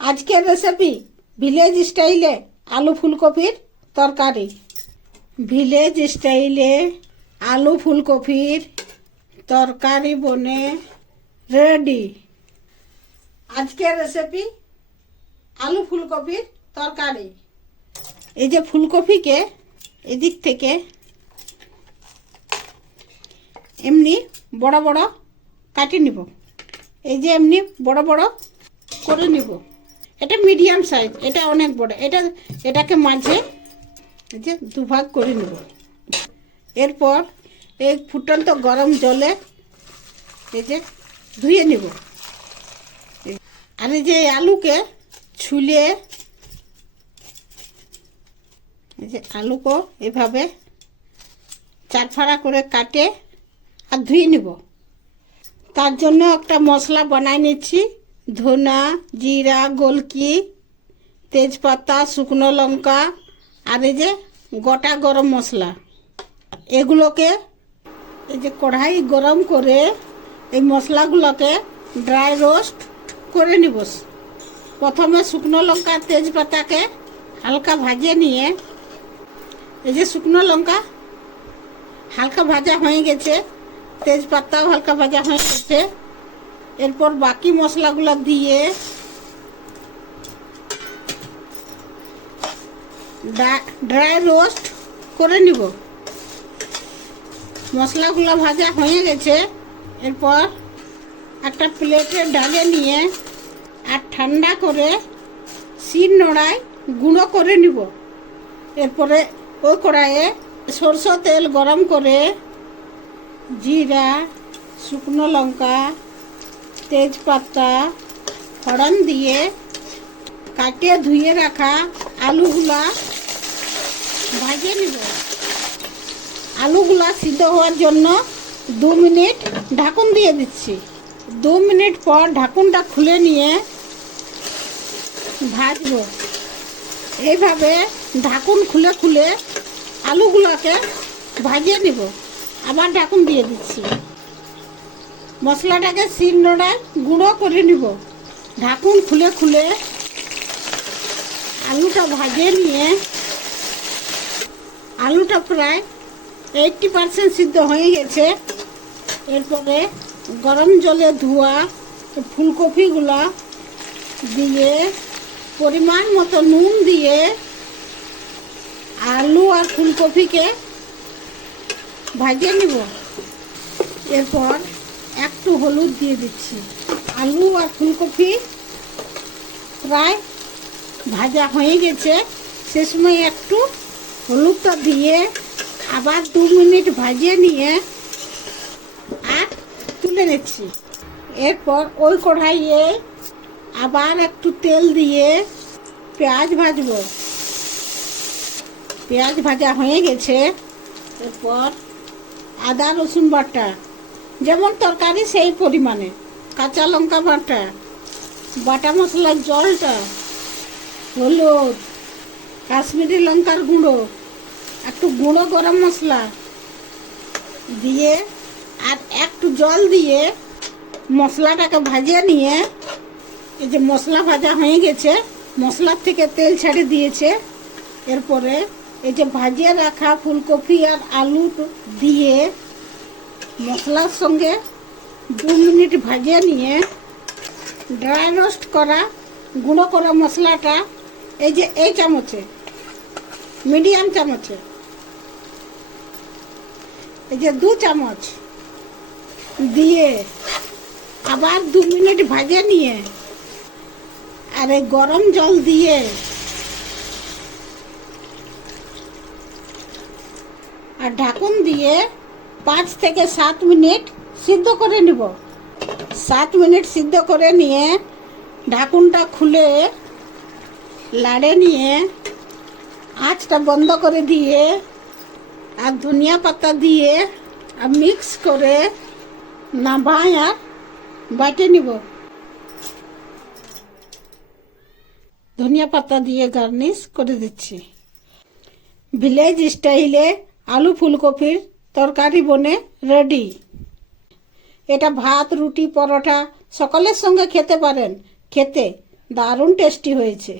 আজকের recipe village স্টাইলে আলু ফুলকপির তরকারি। ভিলেজ স্টাইলে আলু ফুলকপির তরকারি বনে রেডি। আজকের রেসিপি আলু ফুলকপির তরকারি। এই যে ফুলকপিকে এদিক থেকে এমনি বড় বড় কাটি নিব। এই যে এমনি বড় বড় করে নিব। এটা মিডিয়াম সাইজ, এটা অনেক বড়। এটাকে মাঝে এই যে দুভাগ করে নেব। এরপর এই ফুটন্ত গরম জলে এই যে ধুয়ে নেব। আর এই যে আলুকে ছুলে এই যে আলুকে এভাবে চারফাড়া করে কাটে আর ধুয়ে নেব। তার জন্য একটা মশলা বানাই নিচ্ছি। ধনা, জিরা, গোলকি, তেজপাতা, শুকনো লঙ্কা আর এই যে গোটা গরম মশলা। এগুলোকে এই যে কড়াই গরম করে এই মশলাগুলোকে ড্রাই রোস্ট করে নিব। প্রথমে শুকনো লঙ্কা তেজপাতাকে হালকা ভাজে নিয়ে এই যে শুকনো লঙ্কা হালকা ভাজা হয়ে গেছে, তেজপাতাও হালকা ভাজা হয়ে গেছে। এরপর বাকি মশলাগুলো দিয়ে ড্রাই রোস্ট করে নিব। মশলাগুলো ভাজা হয়ে গেছে। এরপর একটা প্লেটে ঢালে নিয়ে আর ঠান্ডা করে শিল নোড়ায় গুঁড়ো করে নিব। এরপরে ওই কড়াইয়ে সরষের তেল গরম করে জিরা, শুকনো লঙ্কা, তেজপাতা ফোড়ন দিয়ে কাটিয়ে ধুয়ে রাখা আলুগুলা ভাজে নিব। আলুগুলা সিদ্ধ হওয়ার জন্য 2 মিনিট ঢাকুন দিয়ে দিচ্ছি। 2 মিনিট পর ঢাকুনটা খুলে নিয়ে ভাজবো। এইভাবে ঢাকুন খুলে খুলে আলুগুলোকে ভাজিয়ে নিব। আবার ঢাকুন দিয়ে দিচ্ছি। মশলাটাকে শিল নোড়ায় গুঁড়ো করে নিব। ঢাকুন খুলে খুলে আলুটা ভাজিয়ে নিয়ে আলুটা প্রায় 80% সিদ্ধ হয়ে গেছে। এরপরে গরম জলে ধোয়া ফুলকপিগুলো দিয়ে পরিমাণ মতো নুন দিয়ে আলু আর ফুলকপিকে ভাজিয়ে নিব। এরপর একটু হলুদ দিয়ে দিচ্ছি। আলু আর ফুলকপি প্রায় ভাজা হয়ে গেছে। সে সময় একটু হলুদটা দিয়ে আবার 2 মিনিট ভাজিয়ে নিয়ে আর তুলে নিচ্ছি। এরপর ওই কড়াইয়ে আবার একটু তেল দিয়ে পেঁয়াজ ভাজবো। পেঁয়াজ ভাজা হয়ে গেছে। এরপর আদা রসুন বাটা, যেমন তরকারি সেই পরিমাণে, কাঁচা লঙ্কা বাটা, বাটা মশলার জলটা, হলুদ, কাশ্মীরি লঙ্কার গুঁড়ো, একটু গুঁড়ো গরম মশলা দিয়ে আর একটু জল দিয়ে মশলাটাকে ভাজিয়ে নিয়ে এই যে মশলা ভাজা হয়ে গেছে, মশলার থেকে তেল ছেড়ে দিয়েছে। এরপরে এই যে ভাজিয়ে রাখা ফুলকপি আর আলু দিয়ে মশলার সঙ্গে 2 মিনিট ভাজিয়ে নিয়ে ড্রাই রোস্ট করা গুঁড়ো করা মশলাটা এই যে এই চামচে, মিডিয়াম চামচে এই যে 2 চামচ দিয়ে আবার 2 মিনিট ভাজিয়ে নিয়ে আর এই গরম জল দিয়ে আর ঢাকুন দিয়ে 5 থেকে 7 মিনিট সিদ্ধ করে নিব। 7 মিনিট সিদ্ধ করে নিয়ে ঢাকুনটা খুলে লাড়ে নিয়ে আঁচটা বন্ধ করে দিয়ে আর ধনিয়া পাতা দিয়ে আর মিক্স করে নামাই আর বাটে নিব। ধনিয়া পাতা দিয়ে গার্নিশ করে দিচ্ছি। ভিলেজ স্টাইলে আলু ফুলকপির তরকারি বনে রেডি। এটা ভাত, রুটি, পরোটা সকলের সঙ্গে খেতে পারেন। খেতে দারুণ টেস্টি হয়েছে।